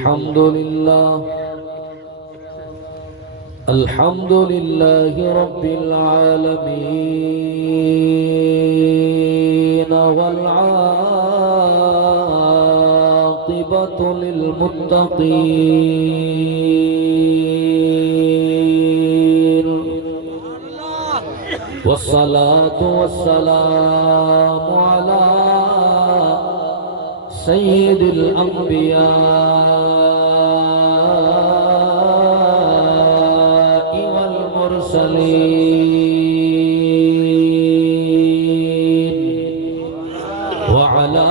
الحمد لله رب العالمين والعاقبة للمتقين والصلاة والسلام على سيد الأنبياء والمرسلين وعلى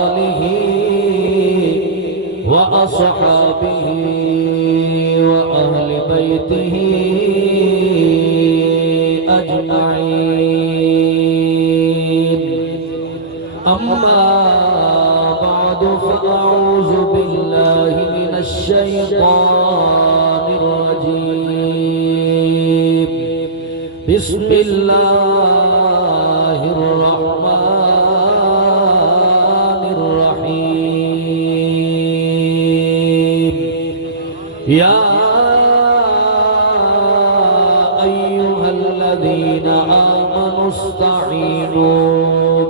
آله وأصحابه وأهل بيته أجمعين. أما بعد فأعوذ بالله من الشيطان الرجيم. بسم الله الرحمن الرحيم. يا أيها الذين آمنوا استعينوا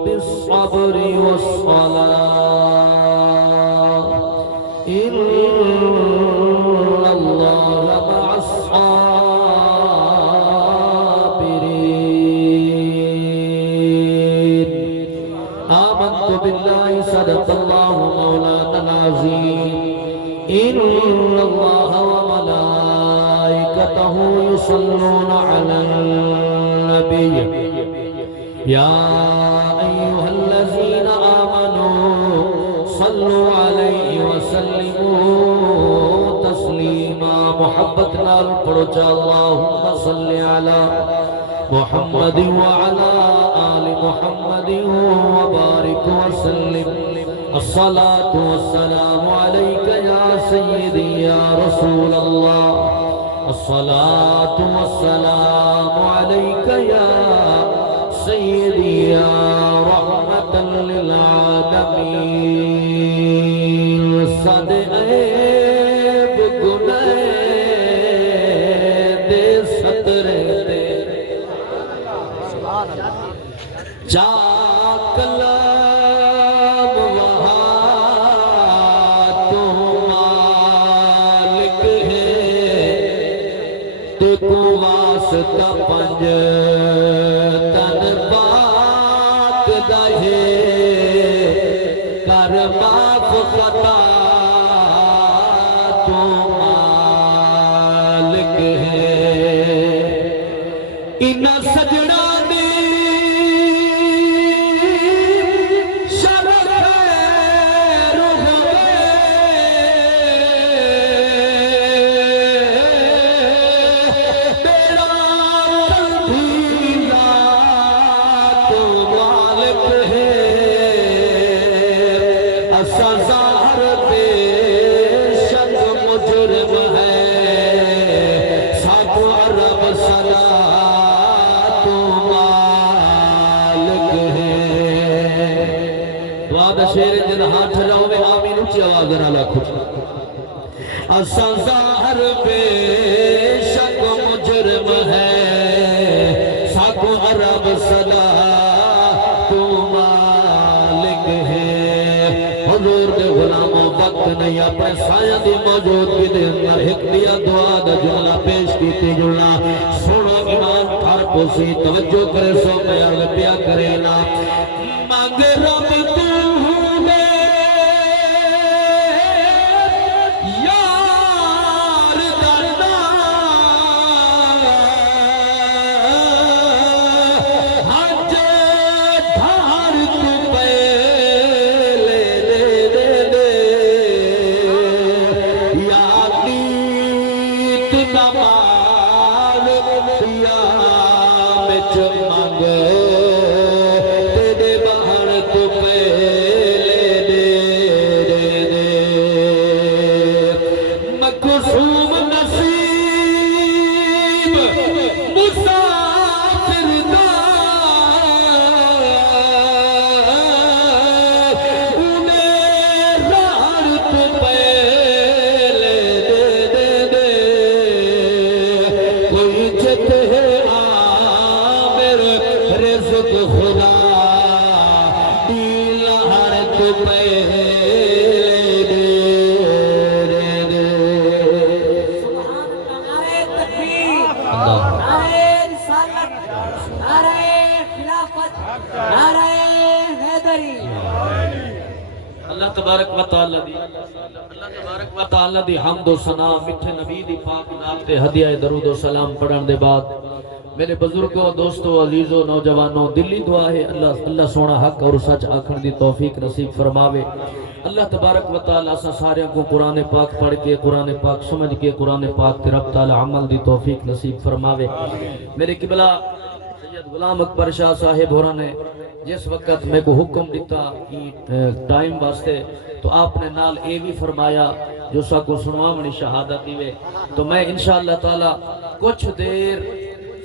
بالصبر والصلاة إن الله مع الصابرين. آمنت بالله صدق الله مولانا العظيم. إن الله وملائكته يصلون على النبي يا أيها الذين آمنوا صلوا عليه وسلموا تسليما. محبتنا القرجة اللهم صل على محمد وعلى آل محمد وبارك وسلم. الصلاة والسلام عليك يا سيدي يا رسول الله. الصلاة والسلام عليك يا سيدي يا رحمة للعالمين. صدق عیب گناہ دے سترے دے جا کلام وہاں تو مالک ہے تے کو واسطہ پنج تن پاک دہے کر معاف خطا تو مالک ہے. ان سجڑا دی شرف روح بیڑا تلدیلا تو مالک ہے. ظاہر بے شک مجرم ہے سب عرب صلاة مالک ہے. دعا دا شیر جن ہاتھ جاؤ میں آمین اچھی آواز نہ کچھ. ظاہر بے شک مجرم ہے سب عرب صلاة مالک ہے. حضور دے غلاموں وقت نہیں اپنے سایہ دی موجودگی دے اندر ایک دیا دعا دا جملہ پیش کیتی جڑنا سنو ایمان تھار کو سی توجہ کرے سو میں عرض پیا کرے نا. مانگ رب تو میں یار دردہ حج دھار تو پہلے دے دے دے یا نیت نمال یا مچ مانگ تیرے بہر تو پہلے دے دے دے. مقصوم نصیب مسافر دا انہیں اللہ نعرہ رسالت، نعرہ خلافت، نعرہ حیدری۔ اللہ تبارک و تعالی دی حمد و ثنا میٹھے نبی دی پاک نام تے ہدیہ درود و سلام پڑھن دے بعد میرے بزرگوں، دوستوں، عزیزوں، نوجوانوں، دلی دعا ہے اللہ سونا حق اور سچ آکھن دی توفیق نصیب فرماوے۔ اللہ تبارک و تعالی اساں سارے کو قرآن پاک پڑھ کے، قرآن پاک سمجھ کے، قرآن پاک تے رب تعالی عمل دی توفیق نصیب فرماوے۔ میرے قبلہ سید غلام اکبر شاہ صاحب ہوراں نے جس وقت میں کو حکم دیتا ٹائم واسطے تو آپ نے نال اے بھی فرمایا جو سا کو سنوامنی شہادت دیوے، تو میں انشاءاللہ تعالی کچھ دیر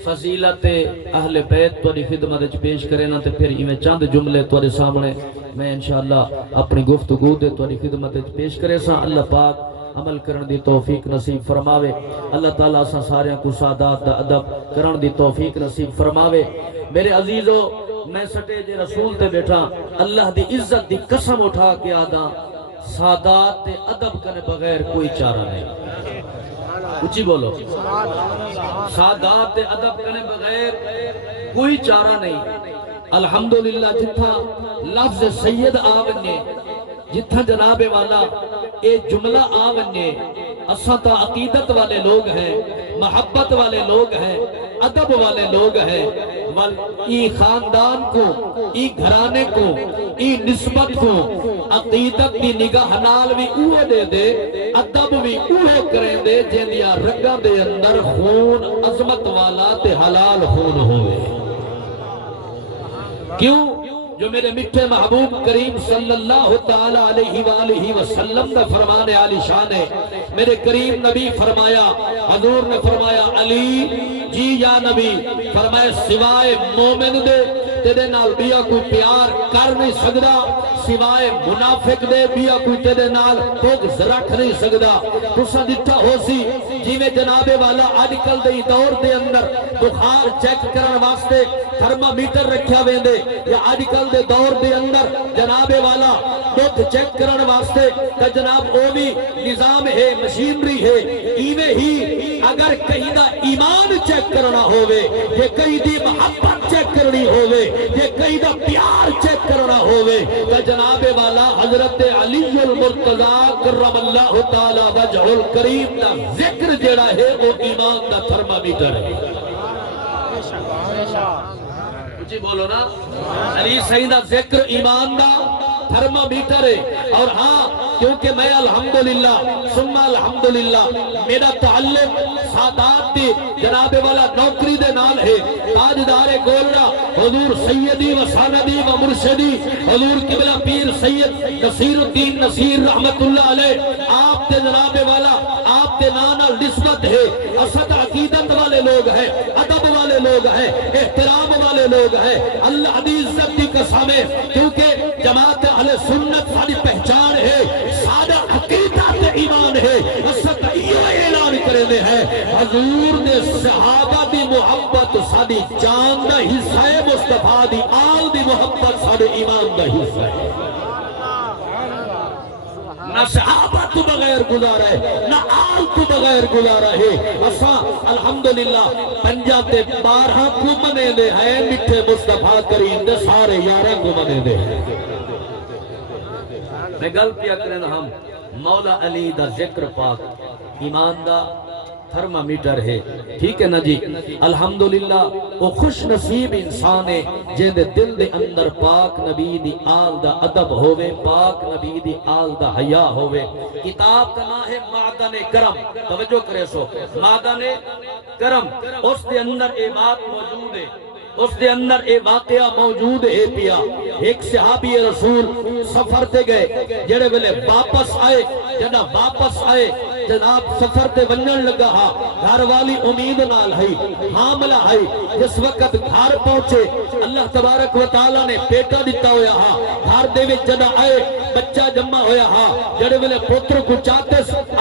فضیلت اہل بیت توری خدمت پیش کرنا تے پھر میں چند جملے توری سامنے میں انشاءاللہ اپنی گفتگو دے توری خدمت پیش کرے سا۔ اللہ پاک عمل کرن دی توفیق نصیب فرماوے۔ اللہ تعالیٰ سا سارے کو سادات دا ادب کرن دی توفیق نصیب فرماوے۔ میرے عزیزو، میں سٹے جے رسول تے بیٹھا اللہ دی عزت دی قسم اٹھا کے آدھا سادات تے ادب کرنے بغیر کوئی چارہ نہیں۔ اچھی بولو، سادات ادب کرنے بغیر کوئی چارہ نہیں۔ الحمدللہ جتھا لفظ سید آونے، جتھا جناب والا اے جملہ آونے، اساں تا عقیدت والے لوگ ہیں، محبت والے لوگ ہیں، ادب والے لوگ ہیں، ای خاندان کو، ای گھرانے کو، ای نسبت کو عقیدت دی نگاہ نال بھی اوہ دے دے، ادب بھی اوہ کریں دے جن دیا رگا دے اندر خون عظمت والا تے حلال خون ہوئے۔ کیوں؟ جو میرے مٹھے محبوب کریم صلی اللہ تعالی علیہ وآلہ وسلم دا فرمانے علی شان ہے۔ میرے کریم نبی فرمایا، حضور نے فرمایا علی جی یا نبی، فرمایا سوائے مومن دے تیرے نال بیا کوئی پیار کر نہیں سکدا، سوائے منافق دے بیا کوئی تیرے نال بغض رکھ نہیں سکدا۔ تساں دٹھا ہو سی جیویں جناب والا آج کل دے دور دے اندر بخار چیک کرن واسطے تھرمامیٹر رکھیا ویندے، یا آج کل دے دور دے اندر جناب والا دودھ چیک کرن واسطے تا جناب او بھی نظام ہے، مشینری ہے۔ ایویں ہی اگر کہیں دا ایمان چیک کرنا ہوئے، یہ کہیں دی محبت چیک کرنی ہوئے، یہ کہیں دا پیار چیک کرنا ہوئے، تا جناب والا حضرت علی المرتضی کرم اللہ تعالی وجہ الکریم دا ذکر جڑا ہے وہ ایمان دا تھرمامیٹر ہے۔ جی بولو نا، علی سیدہ ذکر ایمان دا تھرمامیٹر ہے۔ اور ہاں کیونکہ میں الحمدللہ ثم الحمدللہ میرا تعلق سادات دی جناب والا نوکری دے نال ہے، تاجدار گولڑا حضور سیدی و ساندی و مرشدی حضور قبلہ پیر سید نصیر الدین نصیر رحمت اللہ علیہ، آپ دے جناب والا آپ دے نانا نسبت ہے۔ اسد عقیدت والے لوگ ہیں، ادب والے لوگ ہیں، احترام والے لوگ ہیں۔ اللہ دی عزت دی قسم ہے، کیونکہ جماعت اہل سنت ساری پہچان ہے، سادہ عقیدت ایمان ہے۔ اسد یہ اعلان کرنے ہیں حضور نے صحابہ دی محبت ساری جان دا حصہ ہے، مصطفیٰ دی آل دی محبت سارے ایمان دا حصہ ہے۔ نہ صحابہ تو بغیر گزارا ہے، نہ آل تو بغیر گزارا ہے۔ اساں الحمدللہ پنجاتے 12 کو منے دے ہیں، مٹھے مصطفیٰ کریم دے سارے 11 کو منے دے ہیں۔ میں گل کیا کریں ہم مولا علی دا ذکر پاک ایمان دا تھرمامیٹر ہے، ٹھیک ہے نا جی۔ الحمدللہ وہ خوش نصیب انسان ہے جن دے دل دے اندر پاک نبی دی آل دا ادب ہوئے، پاک نبی دی آل دا حیا ہوئے۔ کتاب کا نام ہے معدن کرم، توجہ کرے سو، معدن کرم۔ اس دے اندر اے بات موجود ہے، اس دے اندر اے واقعہ موجود ہے پیا۔ ایک صحابی رسول سفر تے گئے، جڑے ویلے واپس آئے، جناب واپس آئے جناب سفر تے ونجن لگا ہا، گھر والی امید نال ہے، حاملہ ہے۔ جس وقت گھر پہنچے اللہ تبارک و تعالیٰ نے بیٹا دیتا ہویا ہا، گھر دے وچ جدا آئے بچہ جمع ہویا ہا، جڑے ویلے پتر کو چاہتے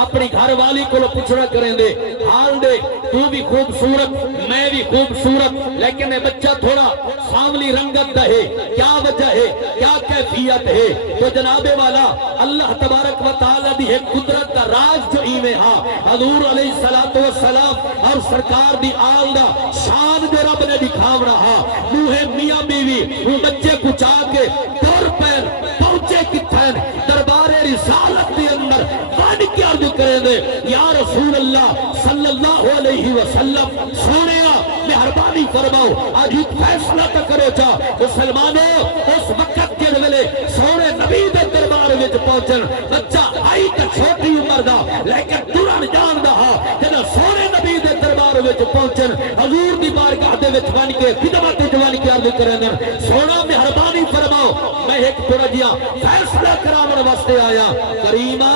اپنی گھر والی کو پوچھنا کریں دے، حال دے تو بھی خوبصورت میں بھی خوبصورت، لیکن یہ بچہ تھوڑا ساملی رنگت دا ہے، کیا وجہ ہے، کیا کیفیت ہے؟ تو جناب والا اللہ تبارک و تعالی دی ایک قدرت دا راز جو ایویں ہاں حضور علیہ السلام اور سرکار دی آل دا شان دے رب نے دکھاو رہا موہے میاں بیوی وہ بچے کو چاہ کے دور پیر پہنچے کتھین دربار رسالت دے اندر وان کی عرض کرے دے یا رسول اللہ صلی اللہ علیہ وسلم سونے مہربانی فرماؤ آج ایک فیصلہ تا کرو چا مسلمانوں اس وقت کے لئے سونے نبی دے دربار وچ پہنچن بچہ آئی تا چھوٹی عمر دا لیکن دوران جان دا جنہ سونے نبی دے دربار وچ پہنچن حضور دی بارگاہ دے وچ بن کے خدمت جوان کی عرض کریں سونا مہربانی فرماؤ میں ایک تھوڑا جیا فیصلہ کراون واسطے آیا کریمہ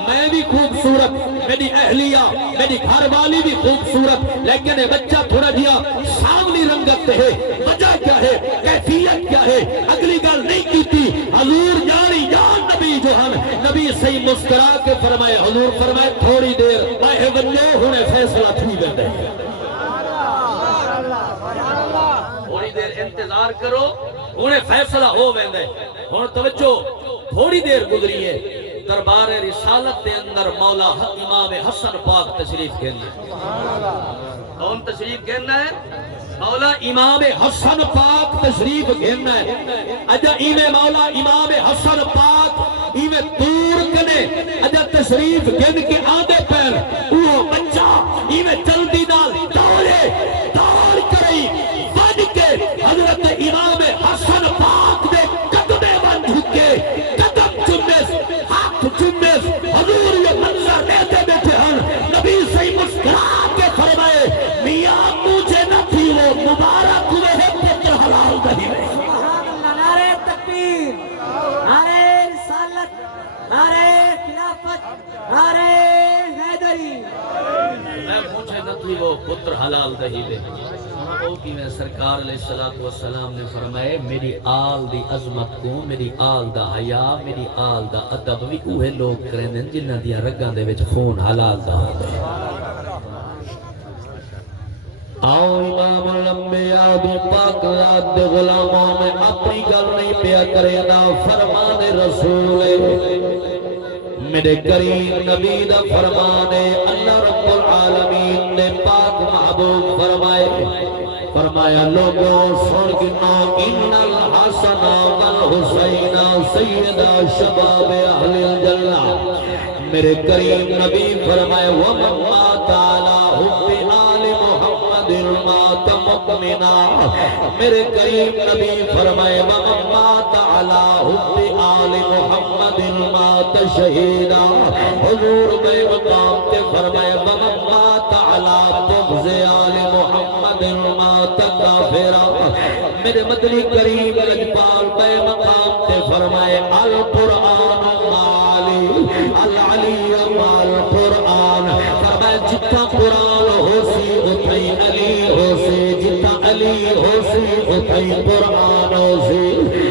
میں بھی خوبصورت میری اہلیہ میری گھر والی بھی خوبصورت لیکن یہ بچہ تھوڑا جیا ساملی رنگت ہے وجہ کیا ہے کیفیت کیا ہے اگلی گل نہیں کی تھی حضور جانی جان نبی جو ہم نبی صحیح مسکرا کے فرمائے حضور فرمائے تھوڑی دیر آئے بنو ہونے فیصلہ تھی بیٹھے تھوڑی دیر انتظار کرو ہونے فیصلہ ہو بیندے اور توجہ تھوڑی دیر گزری ہے دربار رسالت دے اندر مولا امام حسن پاک تشریف گھننا کون تشریف گھننا ہے مولا امام حسن پاک تشریف گھننا ہے اجا ایمیں مولا امام حسن پاک ایمیں دور کنے اجا تشریف گھن کے آدھے پر وہ بچہ ایمیں جلدی نال دوڑ کرئی بن کے حضرت امام حسن پاک دے قدمے بن جھکے قدم چمس چمس حضور یہ منظر لیتے بیٹھے ہیں نبی صحیح مسکرا کے فرمائے میاں مجھے نہ تھی وہ مبارک ہوئے ہے پتر حلال دہی میں سبحان اللہ نعرہ تکبیر نعرہ رسالت نعرہ خلافت نعرہ حیدری میں مجھے نہ تھی وہ پتر حلال دہی میں او کی میں سرکار علیہ السلام نے فرمائے میری آل دی عظمت کو میری آل دا حیا میری آل دا ادب بھی اوہے لوگ کریں دیں جنہ دیا رگاں دے وچ خون حلال دا ہو دے آؤ امام الانبیاء دو پاک ذات دے غلاموں میں اپنی گل نہیں پیا کرے نا فرمان رسول میرے کریم نبی دا فرمانے اللہ رب العالمین نے پاک محبوب فرمایا لوگوں سن گنا ان الحسن والحسین سیدہ شباب اہل الجنہ میرے کریم نبی فرمایا ومن مات علی حب آل محمد مات مؤمنا میرے کریم نبی فرمایا ومن مات علی حب آل محمد مات شہیدا حضور میں مقام تے فرمایا ومن مات علی بغض آل محمد مات کافرا میرے مدنی کریم لجپال بے مقام تے فرمائے القرآن مالی العلی مال قرآن فرمائے جتا قرآن ہو سی اتھائی علی ہو سی جتا علی ہو سی اتھائی قرآن ہو سی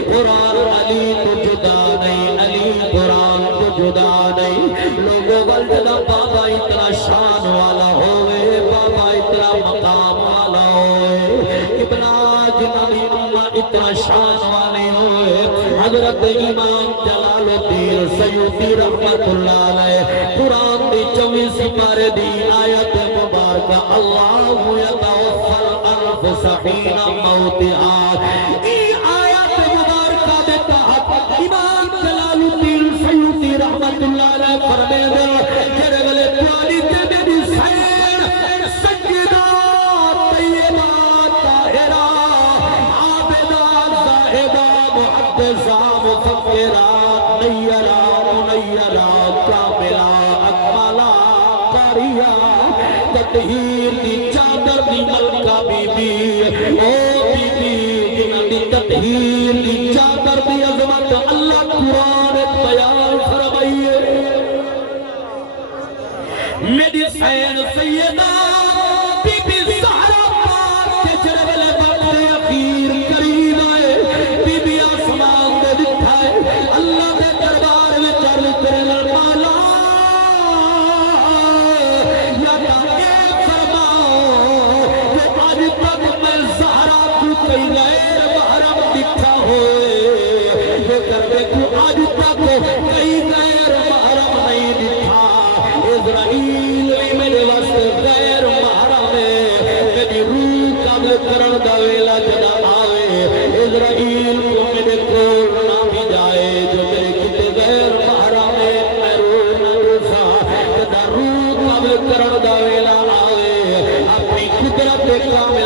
قرآن علی تو جدا نہیں علی قرآن تو جدا نہیں لوگوں والدہ بابا اتنا شان والا ہوئے بابا اتنا مقام والا ہوئے ابنا جنبی امہ اتنا شان والے ہوئے حضرت امام جلال الدین سیوطی رحمت اللہ علیہ قرآن دی 24 سپارے دی آیت مبارکہ اللہ یتوفر الف سحین موتها ای آیت مبارکہ دے تحت امام جلال الدین سیوطی رحمت اللہ علیہ فرمے دے جرے والے پیاری تے میری سین سجدہ طیبہ طاہرہ عابدہ زاہدہ محدثہ مفکرہ نیرہ منیرہ کاملہ اکملہ قاریہ تطہیر دی چادر دی ملکہ بی بی او بی بی جنہ دی تطہیر دی چادر دی عظمت اللہ قرآن بیان فرمائیے میری سین سیدہ بی بی زہرا پاک کے جربل وقت اخیر قریب آئے بی بی آسمان دے دکھائے اللہ دے دربار میں چل کرنے والا یا تاکہ فرماؤ کہ آج تک میں زہرا کو کئی غیر محرم دکھا اکرام